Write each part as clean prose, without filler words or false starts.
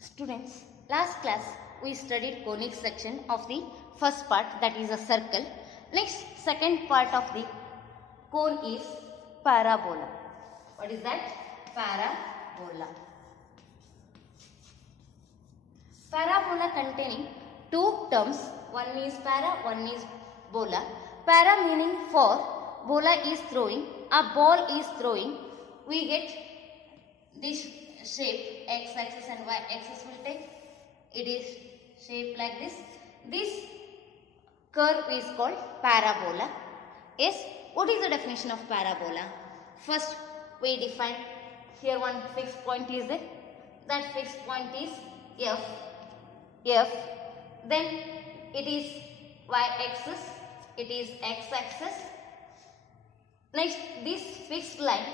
Students, last class we studied conic section of the first part, that is a circle. Next, second part of the cone is parabola. What is that? Parabola. Parabola containing two terms, one is para, one is bola. Para meaning for, bola is throwing, a ball is throwing. We get this shape, x axis and y axis will take. It is shaped like this. This curve is called parabola. Yes, what is the definition of parabola? First we define, here one fixed point is there. That fixed point is f. Then it is y axis, it is x axis. Next, this fixed line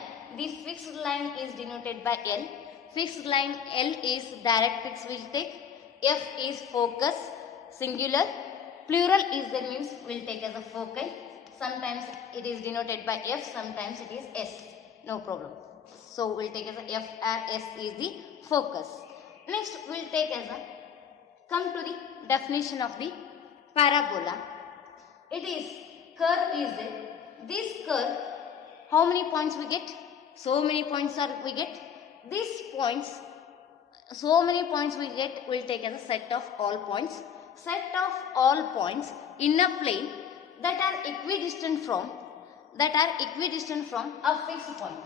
is denoted by L. Fixed line L is directrix will take. F is focus, singular. Plural is there, means will take as a foci. Sometimes it is denoted by F, sometimes it is S. No problem. So we'll take as a F or S is the focus. Next we'll take as a, come to the definition of the parabola. It is, curve is there. This curve, how many points we get? So many points are we get. These points, so many points we get, will take as a set of all points. Set of all points in a plane that are equidistant from a fixed point.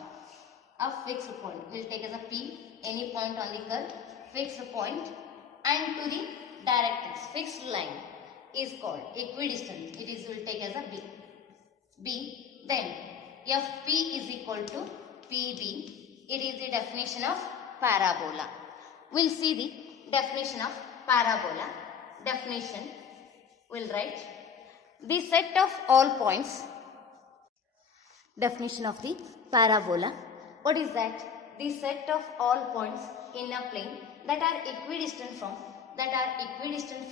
A fixed point will take as a P, any point on the curve, fixed point, and to the directrix, fixed line is called equidistant. It is will take as a B. Then FP is equal to PB. It is the definition of parabola. We'll see the definition of parabola. Definition, we'll write the set of all points. Definition of the parabola. What is that? The set of all points in a plane that are equidistant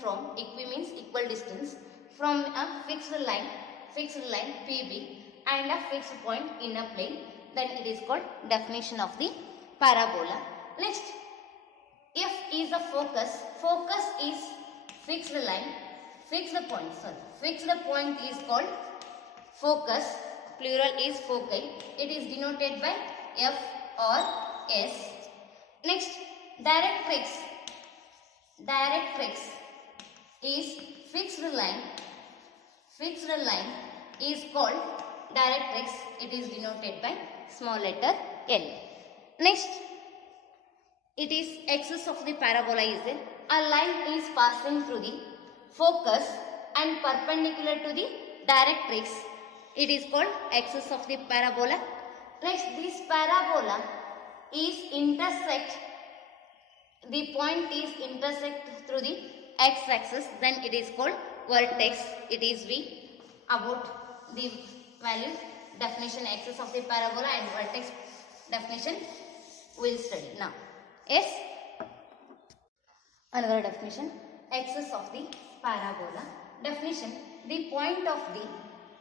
from, equi means equal distance, from a fixed line PB and a fixed point in a plane, then it is called definition of the parabola. Next, F is a focus is fixed line, fixed point is called focus, plural is foci. It is denoted by F or S. Next, directrix is fixed line is called directrix. It is denoted by small letter L. Next, it is axis of the parabola is there. A line is passing through the focus and perpendicular to the directrix. It is called axis of the parabola. Next, this parabola is intersect, the point is intersect through the x-axis, then it is called vertex. It is V. About the value, definition, axis of the parabola and vertex definition we will study now. Yes, another definition, axis of the parabola. Definition, the point of the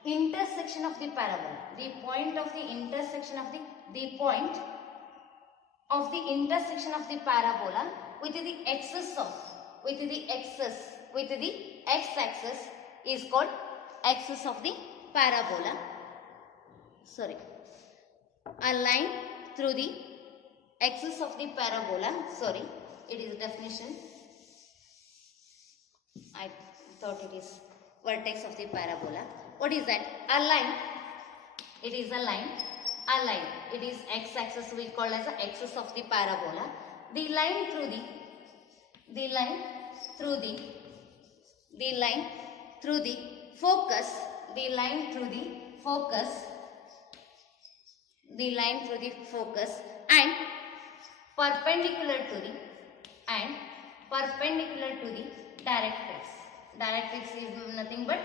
intersection of the parabola, the point of the intersection of the point of the intersection of the parabola with the axis of, with the x-axis is called axis of the parabola. A line through the axis of the parabola, it is definition. I thought it is vertex of the parabola. What is that? A line. It is a line. It is x-axis we call as the axis of the parabola. The line through the focus. And perpendicular to the directrix. Directrix is nothing but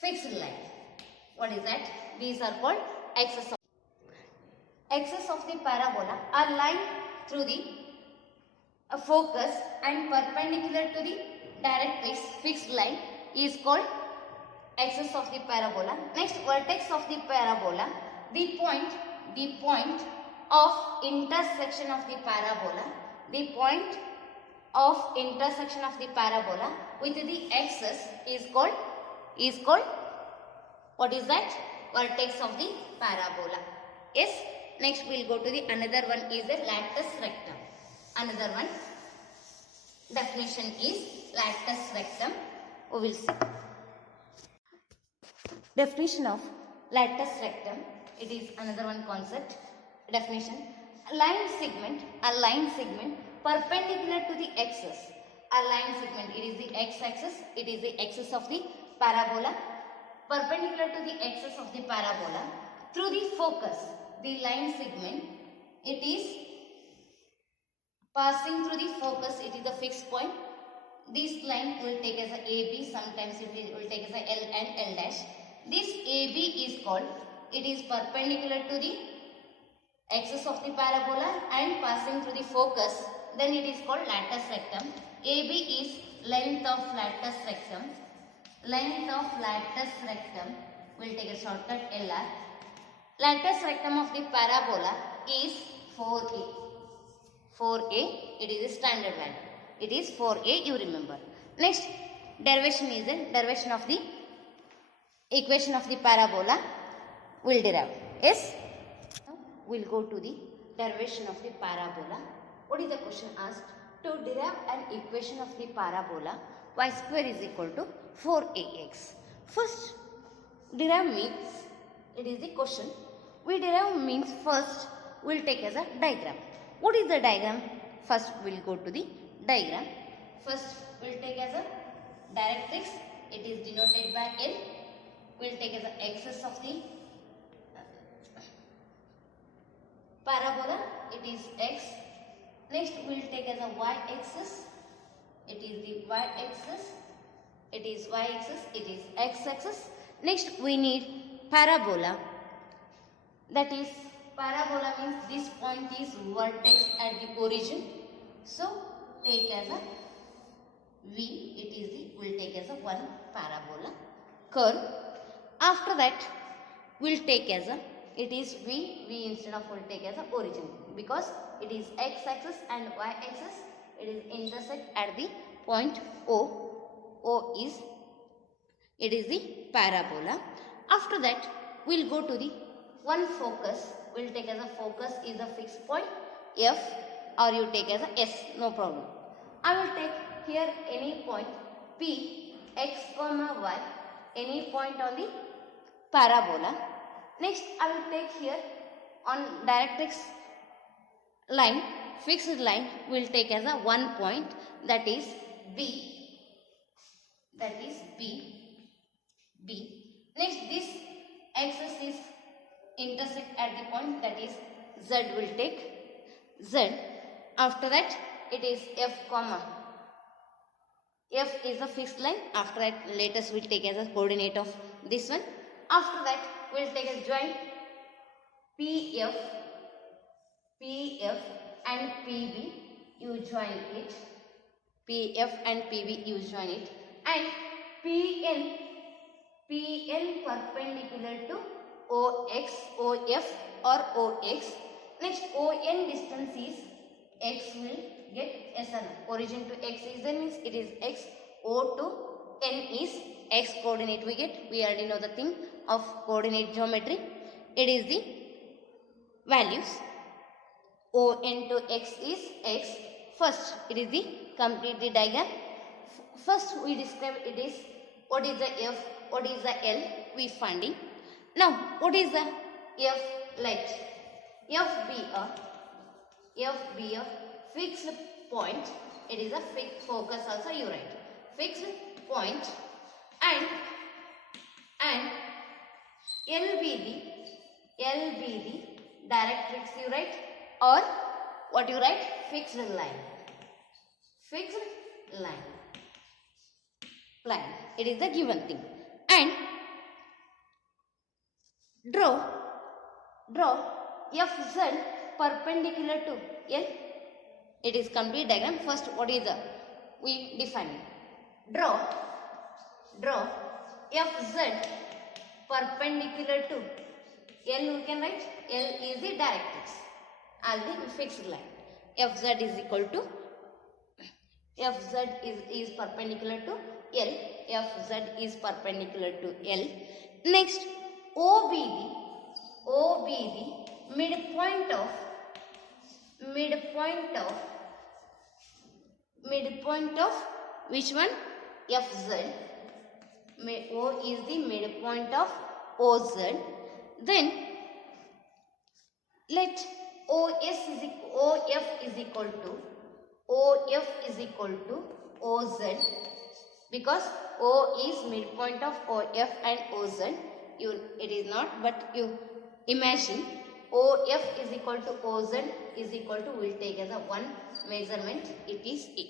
fixed line. What is that? These are called axis of the parabola. A line through the focus and perpendicular to the directrix, fixed line, is called axis of the parabola. Next, vertex of the parabola. The point of intersection of the parabola, the point of intersection of the parabola with the axis is called what is that? Vertex of the parabola. Yes. Next we will go to the another one is the latus rectum. Another one definition is latus rectum. We will see. Definition of latus rectum. It is another one concept. Definition: a line segment perpendicular to the axis. A line segment, it is the x-axis, it is the axis of the parabola, perpendicular to the axis of the parabola through the focus. The line segment, it is passing through the focus, it is the fixed point. This line will take as a AB, sometimes it will take as a L and L dash. This AB is called, it is perpendicular to the axis of the parabola and passing through the focus, then it is called latus rectum. AB is length of latus rectum. Length of latus rectum, we will take a shortcut LR. Latus rectum of the parabola is 4A. 4A, it is a standard value. It is 4A, you remember. Next, derivation is the derivation of the equation of the parabola will derive. Yes? Now, we will go to the derivation of the parabola. What is the question asked? To derive an equation of the parabola, y square is equal to 4ax. First, derive means, it is the question. We derive means first we will take as a diagram. What is the diagram? First we will go to the diagram. First we will take as a directrix. It is denoted by L. We will take as the axis of the parabola. It is x. Next we will take as a y-axis. It is the y-axis. It is y-axis. It is x-axis. Next we need parabola. That is, parabola means this point is vertex at the origin. So take as a V. It is the, we will take as a one parabola curve. After that we will take as a, it is V instead of we will take as a origin, because it is x-axis and y-axis. It is intersect at the point O. O is, it is the parabola. After that we will go to the one focus. We will take as a focus is a fixed point F, or you take as a S, no problem. I will take here any point P, x comma y, any point on the parabola. Next I will take here on directrix line, fixed line, we will take as a one point, that is B. That is B. Next this axis is intersect at the point, that is Z, will take Z. After that it is F comma. F is a fixed line. After that latest we will take as a coordinate of this one. After that we will take a joint PF and PB, you join it. PF and PB, you join it. And PN perpendicular to OX, OF or OX. Next ON distance is X, will get SN. Origin to X is N, means it is X. O to N is X coordinate we get. We already know the thing of coordinate geometry. It is the values. ON to X is X. First it is the complete the diagram. First we describe it is what is the F, what is the L, we finding. Now what is the F? Let F be a fixed point. It is a fixed focus also, you write fixed point, and L be the directrix, you write, or what you write, fixed line. It is the given thing. And draw FZ perpendicular to L. It is complete diagram. First what is the, we define it. Draw FZ perpendicular to L, we can write L is the directrix, as the fixed line. FZ is equal to FZ is perpendicular to L. FZ is perpendicular to L. Next, O be the midpoint of which one? FZ. O is the midpoint of OZ. Then let OF is equal to OZ, because O is midpoint of OF and OZ. It is not, but you imagine OF is equal to OZ is equal to, we'll take as a one measurement, it is A.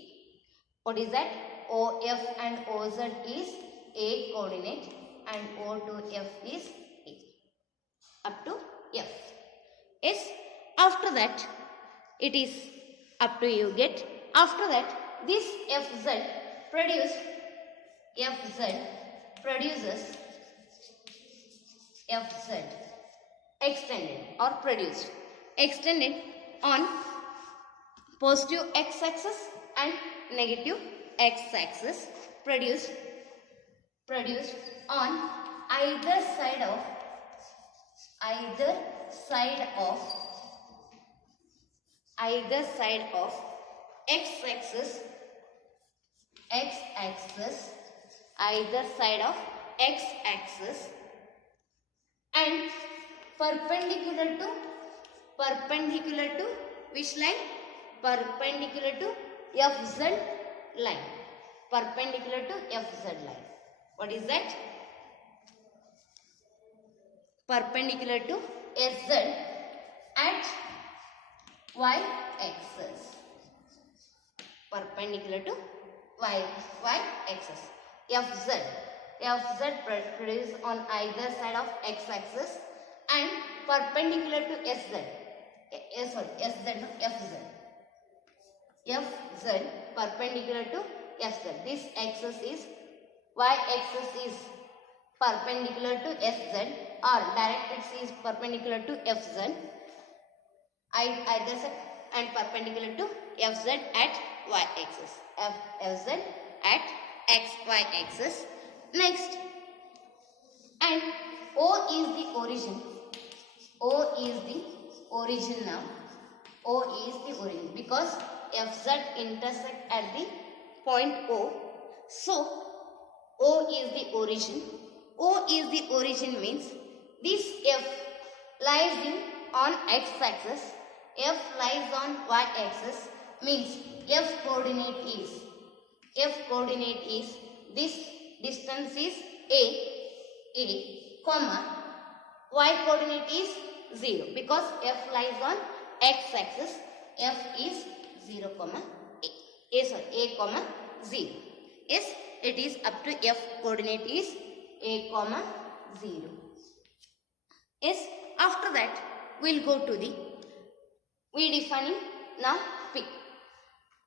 What is that? OF and OZ is A coordinate and O to F is A up to F. Yes, after that it is up to you get. After that, this FZ produces FZ extended on positive x-axis and negative x-axis, produced on either side of x-axis, either side of x-axis, and perpendicular to which line? Perpendicular to FZ line. Perpendicular to FZ line. What is that? Perpendicular to SZ at y-axis. Perpendicular to y-axis. FZ produced on either side of x-axis and perpendicular to SZ. FZ perpendicular to FZ. This axis is y-axis is perpendicular to SZ, or directrix is perpendicular to FZ. Either side and perpendicular to FZ at y-axis. FZ at xy-axis. Next, and O is the origin. Now. O is the origin because FZ intersect at the point O. So, O is the origin. O is the origin means this F lies on x-axis. F lies on y-axis means F coordinate is this distance is A, comma, y coordinate is 0 because F lies on x-axis. F is 0, A, comma 0. Yes, it is up to F coordinate is A, comma 0. Yes, after that we'll go to we defining now P.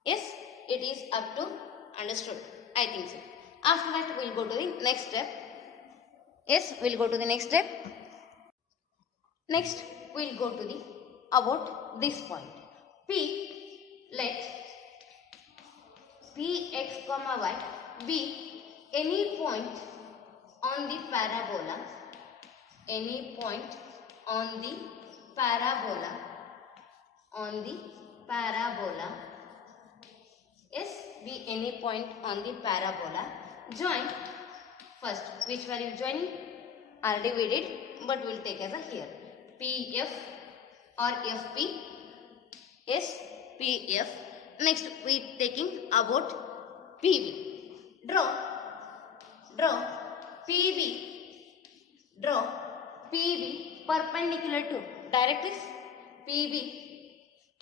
Yes, it is up to understood. I think so. After that we'll go to the next step. Yes, we'll go to the next step. Next we'll go to about this point. P, let Px comma y be any point on the parabola. Yes, be any point on the parabola. Join first. Which value joining? Already we did, but we will take as a here. PF or FP. Yes, PF. Next we taking about PB. Draw PB perpendicular to directrix. PB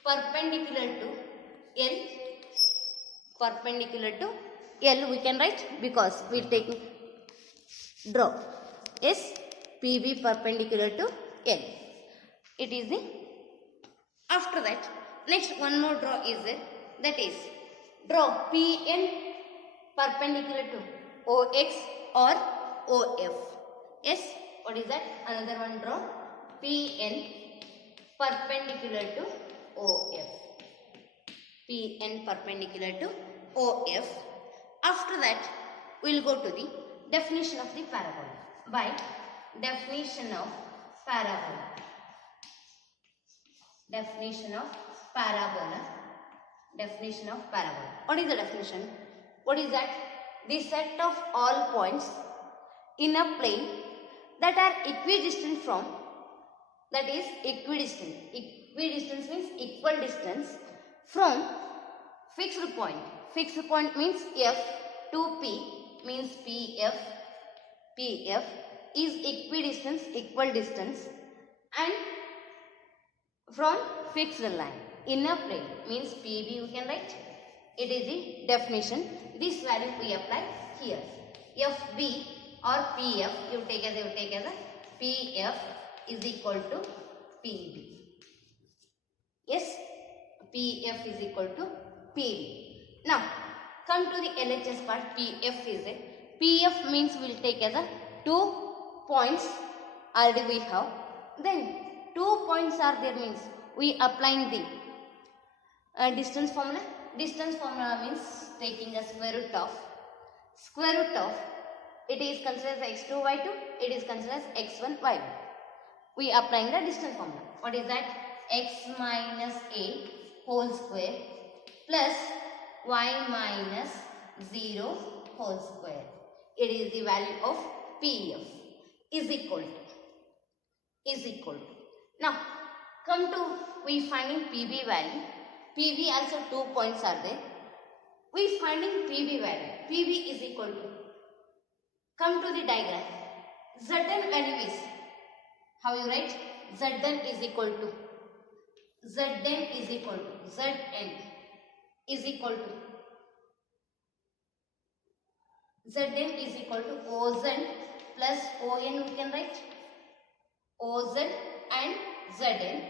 perpendicular to L. Perpendicular to L we can write because we take draw. Yes, PB perpendicular to L. It is the after that. Next one more draw is there, that is draw PN perpendicular to OX or OF. Yes, what is that? Another one draw PN perpendicular to OF. PN perpendicular to OF. After that, we will go to the definition of the parabola. By definition of parabola. Definition of parabola. Definition of parabola. What is the definition? What is that? The set of all points in a plane that are equidistant from, that is equidistant. Equidistance means equal distance from fixed point. Fixed point means F to P means PF. PF is equidistance, equal distance, and from fixed line in a plane means PB you can write. It is the definition. This value we apply here. FB or PF you take as a PF is equal to PB. Yes, PF is equal to PB. Now come to the LHS part. PF is a PF means we will take as a 2 points already we have. Then 2 points are there means we applying the distance formula. Distance formula means taking a square root of it is considered as x2 y2, it is considered as x1 y1. We applying the distance formula. What is that? X minus a whole square plus y minus 0 whole square. It is the value of PF is equal to. Now come to we finding PB value. PB also 2 points are there. We finding PB value. PB is equal to. Come to the diagram. Zn value is, how you write? Zn is equal to. Zn is equal to. Zn is equal to. Zn is equal to Oz plus On we can write. Oz and Zn.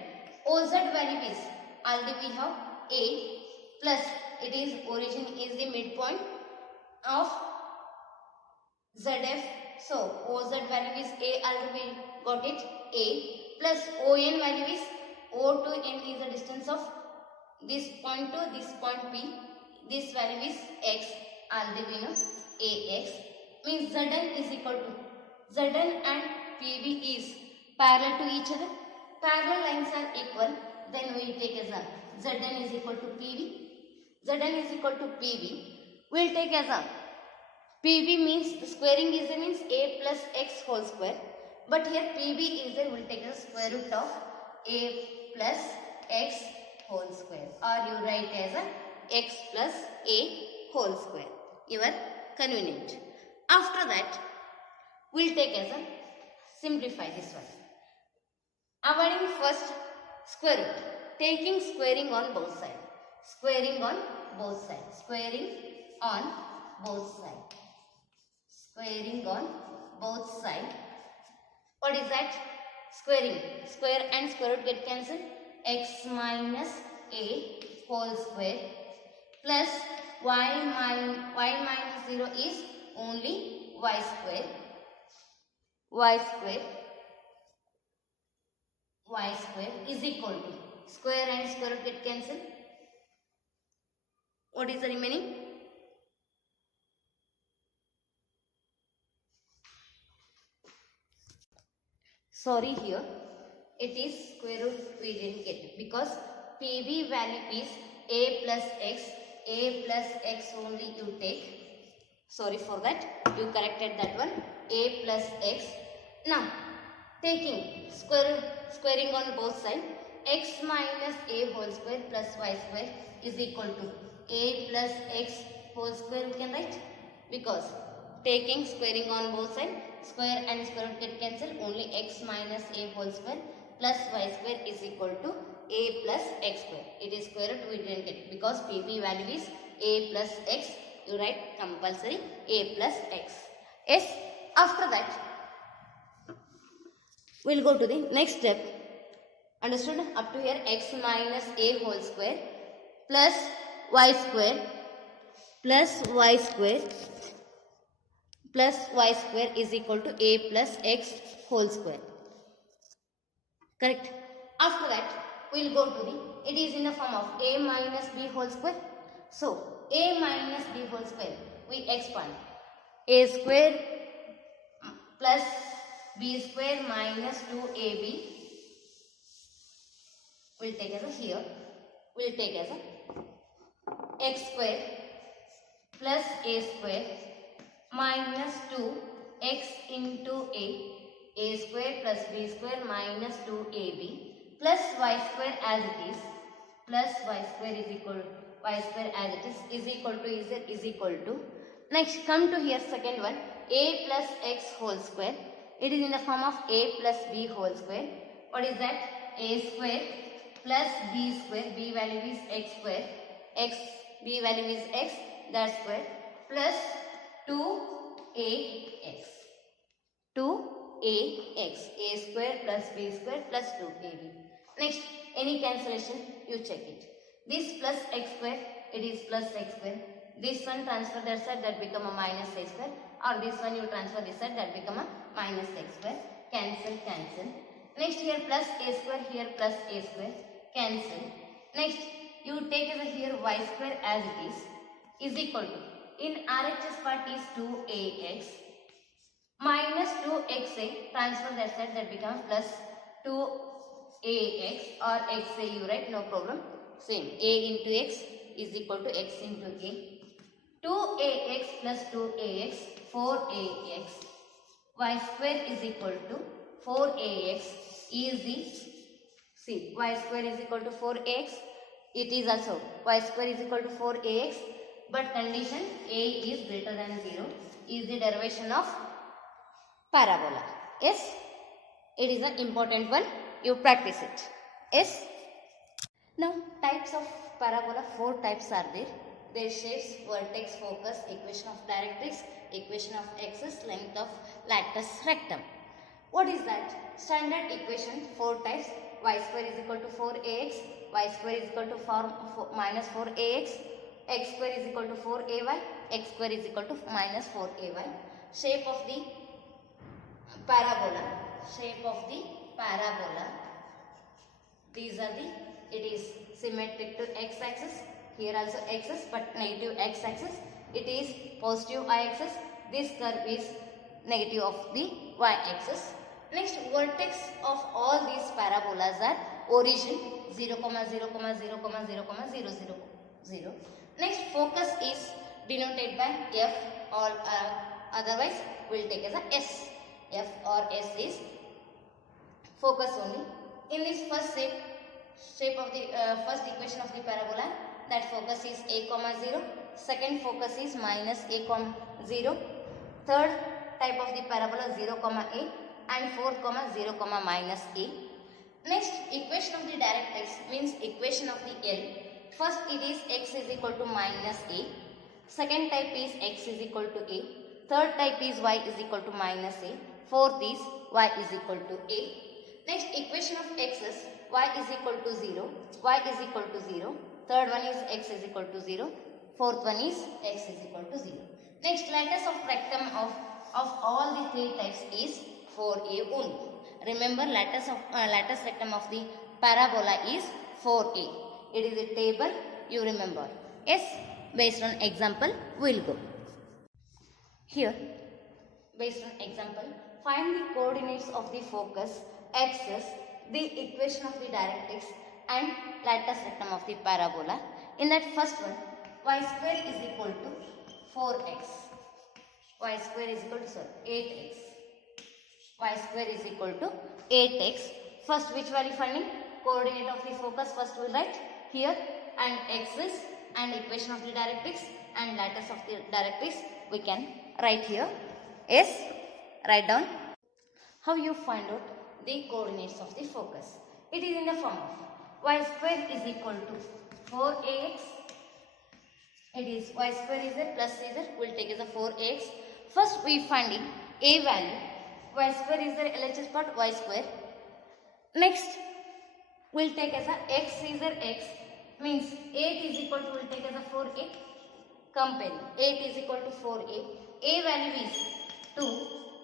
Oz value is already we have A plus it is origin is the midpoint of ZF. So Oz value is A, already we got it A plus On value is O to N is the distance of this point to this point P. This value is X, already we know AX means Zn is equal to. Zn and PB is parallel to each other. Parallel lines are equal. Then we take as a Zn is equal to PB. Zn is equal to PB. We will take as a PB means squaring is a means A plus X whole square. But here PB is a, we will take as square root of A plus X whole square. Or you write as a X plus A whole square. Your convenient. After that, we will take as a simplify this one. Avoiding first square root. Taking squaring on both sides. Squaring on both sides. Squaring on both sides. Squaring on both sides. What is that? Squaring. Square and square root get cancelled. X minus a whole square plus y minus 0 is only y square. Y square is equal to square and square root get cancelled. What is the remaining? Sorry, here it is square root we didn't get it because PB value is a plus x only you take. Sorry for that, you corrected that one. A plus x. Now taking squaring on both sides, x minus a whole square plus y square is equal to a plus x whole square we can write, because taking squaring on both sides, square and square root get cancelled, only x minus a whole square plus y square is equal to a plus x square. It is square root we didn't get because PB value is a plus x. You write compulsory a plus x. Yes. After that, we will go to the next step. Understood? Up to here, x minus a whole square plus y square plus y square plus y square is equal to a plus x whole square. Correct? After that, we will go to the, it is in the form of a minus b whole square. So a minus b whole square, we expand. A square plus b square minus 2ab, we'll take as a here, we'll take as a x square plus a square minus 2x into a square plus b square minus 2ab plus y square as it is, plus y square is equal, y square as it is equal to z is equal to. Next come to here second one, a plus x whole square. It is in the form of a plus b whole square. What is that? A square plus b square, b value is x square, x, b value is x, that square, plus 2ax. 2ax, a square plus b square plus 2ab. Next, any cancellation, you check it. This plus x square, it is plus x square. This one transfer that side, that become a minus x square. Or this one you transfer this side, that become a minus x square. Cancel, cancel. Next here plus a square, here plus a square. Cancel. Next, you take as a here y square as it is equal to, in RHS part is 2ax minus 2xa, transfer that side, that becomes plus 2ax or xa you write, no problem. Same, a into x is equal to x into a. 2ax plus 2ax, 4ax. Y square is equal to 4ax is the, see, y square is equal to 4ax. It is also y square is equal to 4ax, but condition a is greater than 0 is the derivation of parabola. Yes, it is an important one. You practice it. Yes. Now types of parabola, 4 types are there. Their shapes, vertex, focus, equation of directrix, equation of axis, length of latus rectum. What is that? Standard equation, 4 types. Y square is equal to 4ax, y square is equal to minus 4ax, x square is equal to 4ay, x square is equal to minus 4ay. Shape of the parabola, shape of the parabola. These are the, it is symmetric to x-axis, here also axis but negative x-axis. It is positive y-axis. This curve is negative of the y-axis. Next, vertex of all these parabolas are origin 0, 0, 0, 0, 0, 0, 0. Next, focus is denoted by F or otherwise we will take as a S. F or S is focus only. In this first shape of the first equation of the parabola, that focus is a comma 0. Second focus is minus a comma 0. Third type of the parabola 0 comma a, and 4 comma 0 comma minus a. Next, equation of the directrix means equation of the L. First it is x is equal to minus a. Second type is x is equal to a. Third type is y is equal to minus a. Fourth is y is equal to a. Next, equation of x's, y is equal to 0, y is equal to 0. Third one is x is equal to 0. Fourth one is x is equal to 0. Next, lattice of rectum of all the 3 types is 4a only. Remember, lattice rectum of the parabola is 4a. It is a table, you remember. Yes, based on example, we will go. Here, based on example, find the coordinates of the focus, axis, the equation of the directrix and lattice rectum of the parabola. In that first one, y square is equal to 4x. Y square is equal to 8x. Y square is equal to 8x. First, which value finding? Coordinate of the focus first we will write here, and axis and equation of the directrix and lattice of the directrix we can write here. Yes, write down. How you find out the coordinates of the focus? It is in the form of y square is equal to 4ax. It is y square is there plus is there. We will take as a 4ax. First we finding a value. Y square is there, LHS part y square. Next we will take as a x is there x. Means 8 is equal to, we will take as a 4a. Comparing 8 is equal to 4a. A value is 2.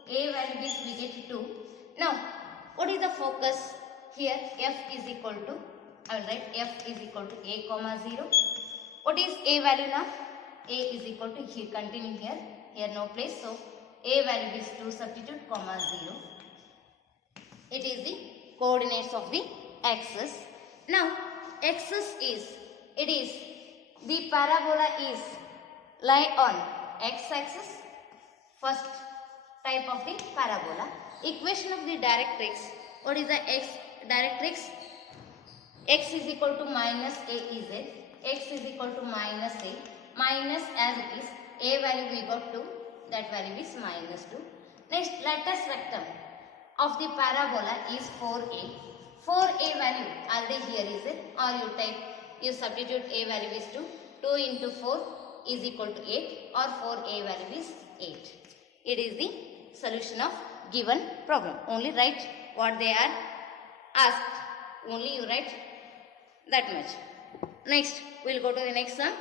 A value is we get 2. Now what is the focus? Here f is equal to, I will write f is equal to a comma 0. What is a value now? A is equal to, here continue here no place, so a value is 2, substitute comma 0. It is the coordinates of the axis. Now axis is, it is the parabola is lie on x-axis, first type of the parabola. Equation of the directrix, what is the x directrix? X is equal to minus a is it, x is equal to minus a, minus as it is, a value we got 2, that value is minus 2. Next, latus rectum of the parabola is 4a. 4a value already here is it, or you substitute a value is 2. 2 into 4 is equal to 8, or 4a value is 8. It is the solution of given problem. Only write what they are asked. Only you write that much. Next, we will go to the next sum.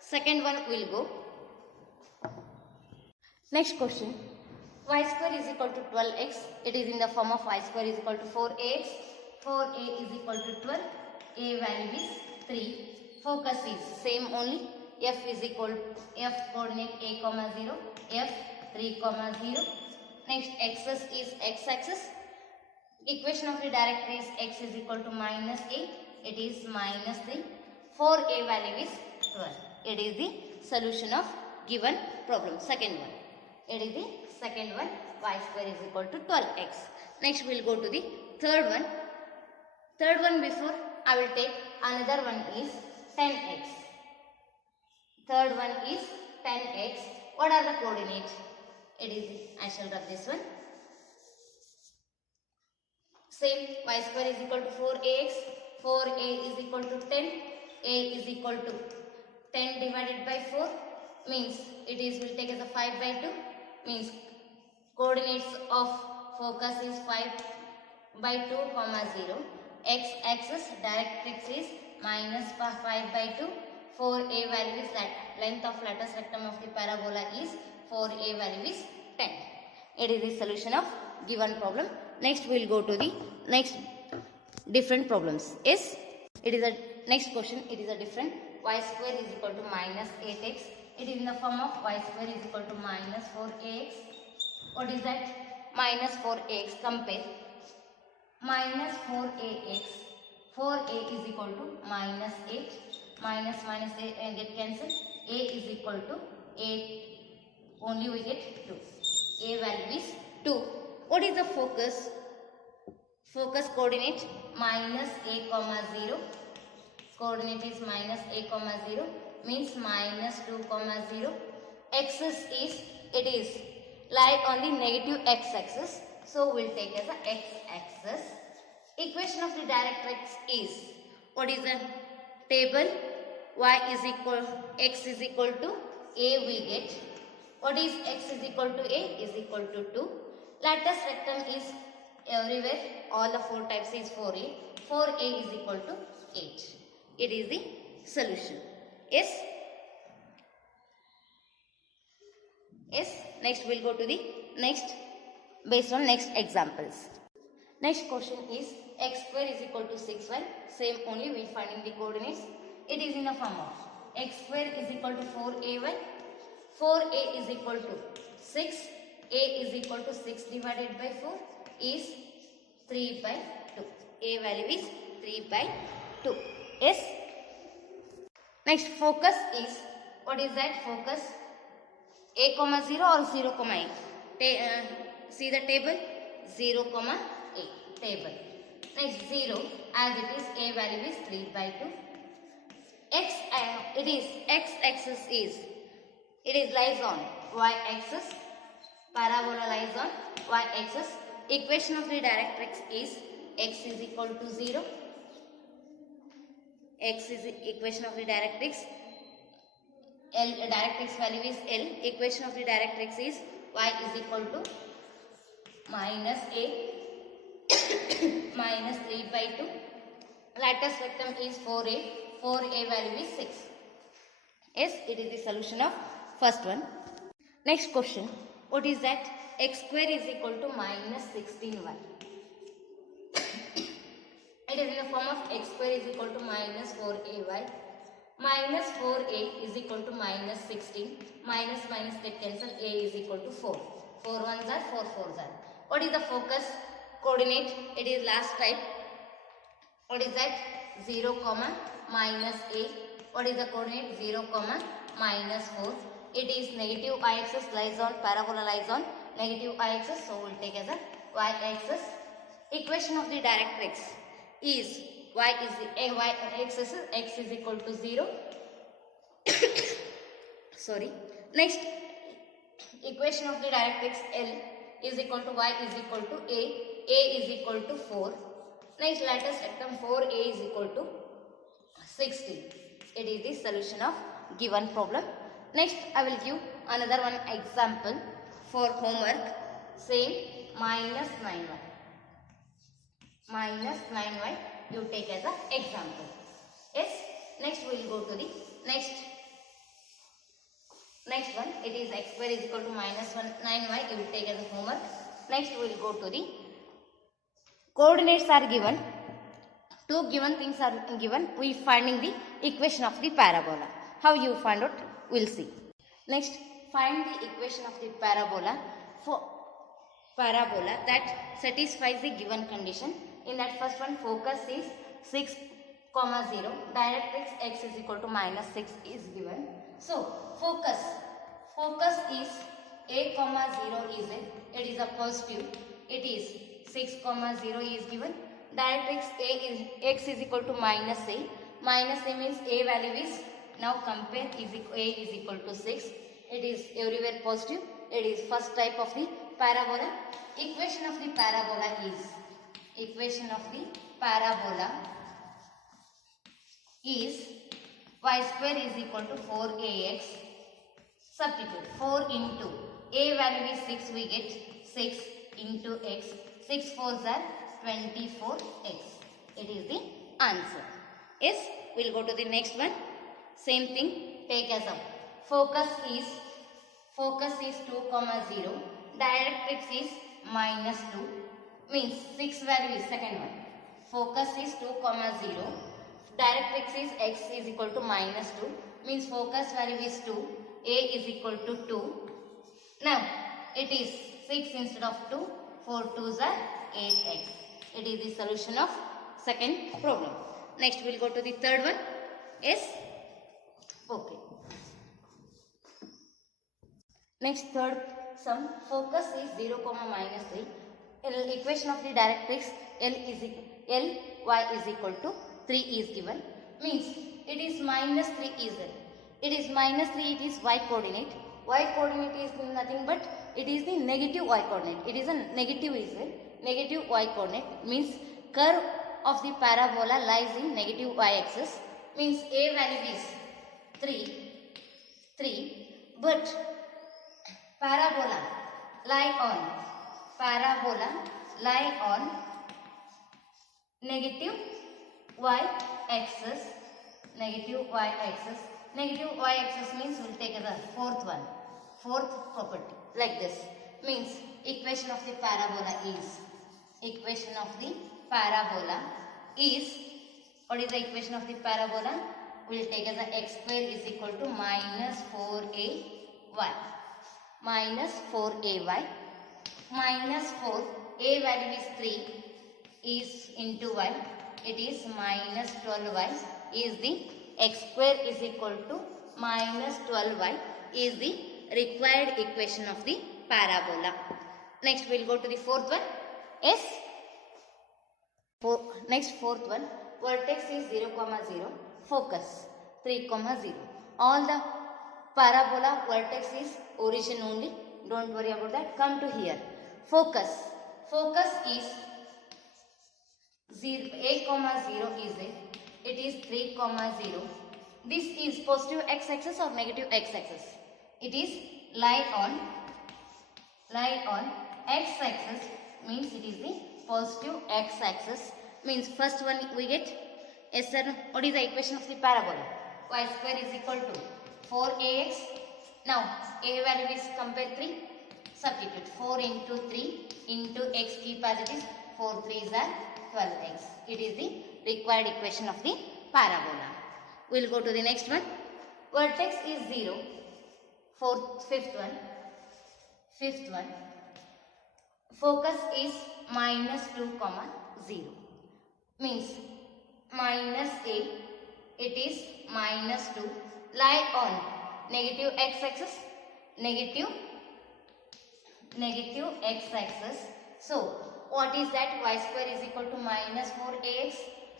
Second one will go. Next question. Y square is equal to 12x. It is in the form of y square is equal to 4ax. 4a is equal to 12. A value is 3. Focus is same only. F is equal to f coordinate a comma 0. F 3 comma 0. Next, axis is x-axis. Equation of the directrix x is equal to minus a. It is minus 3. 4a value is 12. It is the solution of given problem. Second one. It is the second one. Y square is equal to 12x. Next we will go to the third one. Third one before I will take another one is 10x. Third one is 10x. What are the coordinates? It is, I shall rub this one. Same, y square is equal to 4ax. 4a is equal to 10. A is equal to 10 divided by 4 means it is, will take as a 5 by 2 means coordinates of focus is 5 by 2 comma 0. X axis directrix is minus 5 by 2. 4a value is length of latus rectum of the parabola is 4a value is 10. It is the solution of given problem. Next we will go to the next different problems. Yes, it is a next question. It is a different. Y square is equal to minus 8x. It is in the form of y square is equal to minus 4ax. What is that? Minus 4ax. Compare. Minus 4ax. 4a is equal to minus 8. Minus minus a get cancelled. A is equal to 8. Only we get 2. A value is 2. What is the focus? Focus coordinate minus a comma 0. Coordinate is minus a comma 0 means minus 2 comma 0. Axis is, it is lie on the negative x-axis. So we will take as a x-axis. Equation of the directrix is, what is the table? Y is equal, x is equal to a we get. What is x is equal to a? Is equal to 2. Latus rectum is everywhere. All the 4 types is 4a. 4a is equal to 8. It is the solution. Yes? Yes. Next we will go to the next based on next examples. Next question is x square is equal to 6y. Same only we will find in the coordinates. It is in the form of x square is equal to 4ay. 4a is equal to 6. A is equal to 6 divided by 4 is 3 by 2. A value is 3 by 2. Yes. Next focus is, what is that focus? A comma 0 or 0 comma a? See the table? 0 comma a table. Next 0 as it is, a value is 3 by 2. X, it is x axis is, it is lies on y axis. Parabola lies on y axis. Equation of the directrix is x is equal to 0. X is equation of the directrix. L directrix value is L. Equation of the directrix is y is equal to minus a minus 3 by 2. Latus rectum is 4a. 4a value is 6. Yes, it is the solution of first one. Next question. What is that? X square is equal to minus 16y. It is in the form of x square is equal to minus 4ay. minus 4a is equal to minus 16. Minus minus get cancel. A is equal to 4. 4 ones are 4 fours are. What is the focus coordinate? It is last type. What is that? 0 comma minus a. What is the coordinate? 0 comma minus 4. It is negative y-axis lies on, parabola lies on negative y-axis. So we will take as a y-axis. Equation of the directrix is y-axis x is equal to 0. Sorry. Next, equation of the directrix L is equal to y is equal to a is equal to 4. Next, let us attempt 4a is equal to 60. It is the solution of given problem. Next, I will give another one example for homework. Same, minus 9y. Minus 9y you take as an example. Yes. Next, we will go to the next one. It is x square is equal to minus 9y. You will take as a homework. Next, we will go to the coordinates are given. Two given things are given. We finding the equation of the parabola. How you find out? We'll see. Next, find the equation of the parabola for parabola that satisfies the given condition. In that first one, focus is 6, 0. Directrix x is equal to minus 6 is given. So, focus is a, 0 is it is a positive. It is 6, 0 is given. Directrix x is equal to minus a. Minus a means a value is, now compare, a is equal to 6. It is everywhere positive. It is first type of the parabola. Equation of the parabola is y square is equal to 4ax. Substitute 4 into a value is 6, we get 6 into x. 6 fours are 24x. It is the answer. Yes, we will go to the next one. Same thing, take as a focus is 2, 0. Directrix is minus 2. Means 6 value is second one. Focus is 2, 0. Directrix is x is equal to minus 2. Means focus value is 2. A is equal to 2. Now, it is 6 instead of 2. 4 2s are 8x. It is the solution of second problem. Next, we will go to the third one. Yes? Okay. Next, third sum. Focus is 0, minus 3. Equation of the directrix y is equal to 3 is given. Means it is minus 3 is it. It is minus 3, it is y coordinate. Y coordinate is nothing but it is the negative y coordinate. It is a negative is it. Negative y coordinate means curve of the parabola lies in negative y axis. Means a value is 3. But parabola lie on negative y axis. Negative y axis means we will take as a fourth property like this. Means equation of the parabola is what is the equation of the parabola? We will take as a x square is equal to minus 4ay. Minus 4ay. Minus 4, a value is 3 is into y. It is minus 12y is the x square is equal to minus 12y is the required equation of the parabola. Next, we will go to the fourth one. Yes. Next, fourth one. Vertex is 0, 0. Focus 3, 0. All the parabola vertex is origin only. Don't worry about that. Come to here. Focus is 0, a, 0 is it. It is 3, 0. This is positive x-axis or negative x-axis? It is lie on x-axis. Means it is the positive x-axis. Means first one we get yes sir. What is the equation of the parabola? Y square is equal to 4ax. Now a value is compare 3. Substitute 4 into 3 into x keep as it is. 4 3s are 12x. It is the required equation of the parabola. We'll go to the next one. Vertex is 0. Fifth one. Focus is minus 2, 0. Means minus A, it is minus 2. Lie on negative x-axis, negative x-axis. So, what is that? Y square is equal to minus 4ax.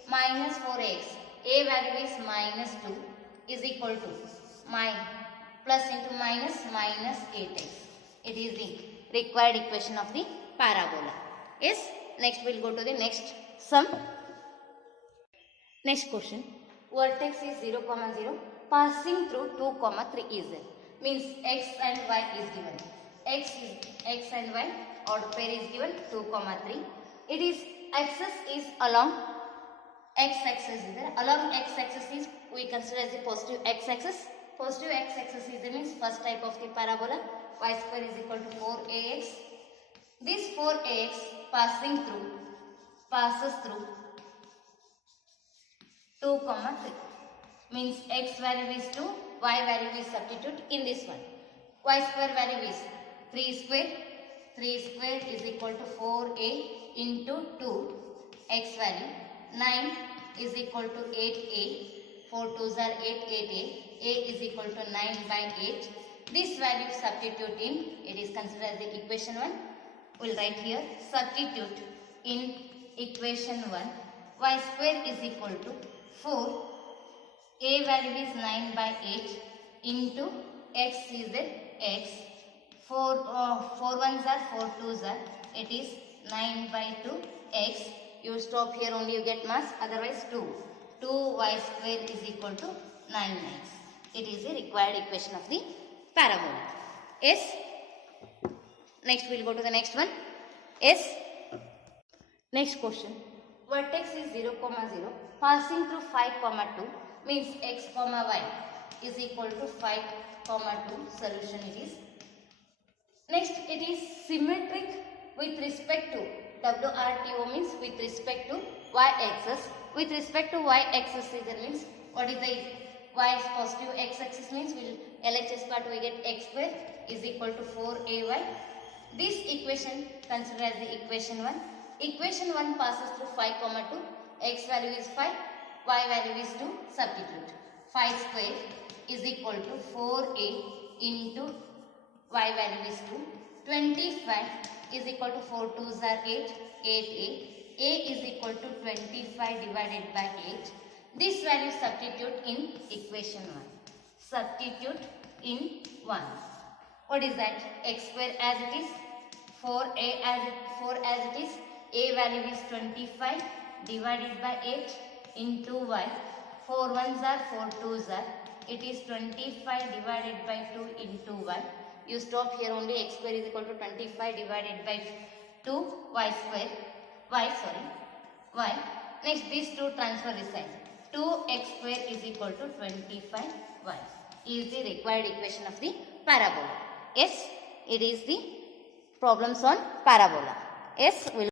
Minus 4ax. A value is minus 2 is equal to plus into minus 8x. It is the required equation of the parabola. Yes. Next we'll go to the next sum. Next question. Vertex is 0, 0. Passing through 2, 3 is there. Means x and y is given. X and y odd pair is given 2, 3. It is axis is along x-axis is there. Along x-axis is we consider as the positive x-axis. Positive x-axis is the means first type of the parabola. Y square is equal to 4ax. This 4ax passes through 2, 3. Means x value is 2, y value is substitute in this one. Y square value is 3 square. 3 square is equal to 4a into 2. X value 9 is equal to 8a. 4 2s are 8, 8a. A is equal to 9 by 8. This value substitute in, it is considered as the equation 1. We'll write here, substitute in equation 1. Y square is equal to 4. A value is 9 by 8 into x is the x. 4 ones are 4 2s are. It is 9 by 2 x. You stop here only you get mass, otherwise 2. 2y square is equal to 9x. It is the required equation of the parabola. Yes. Next we'll go to the next one. Yes. Next question. Vertex is 0, 0. Passing through 5, 2 means x, y is equal to 5, 2. Solution it is. Next it is symmetric with respect to WRTO means with respect to y-axis. With respect to y-axis means what is the y is positive x-axis means will LHS part we get x square is equal to 4ay. This equation consider as the equation 1. Equation 1 passes through 5, 2. X value is 5, y value is 2. Substitute. 5 square is equal to 4a into y value is 2. 25 is equal to 4 2s are 8, 8a. A is equal to 25 divided by 8. This value substitute in equation 1. Substitute in 1. What is that? X square as it is, 4a as it is. A value is 25 divided by 8 into y. 4 ones are 4 2s are. It is 25 divided by 2 into y. You stop here only. X square is equal to 25 divided by 2 y square. Y. Next these two transfer this side. 2x square is equal to 25y. Is the required equation of the parabola. Yes, it is the problems on parabola. Yes, we'll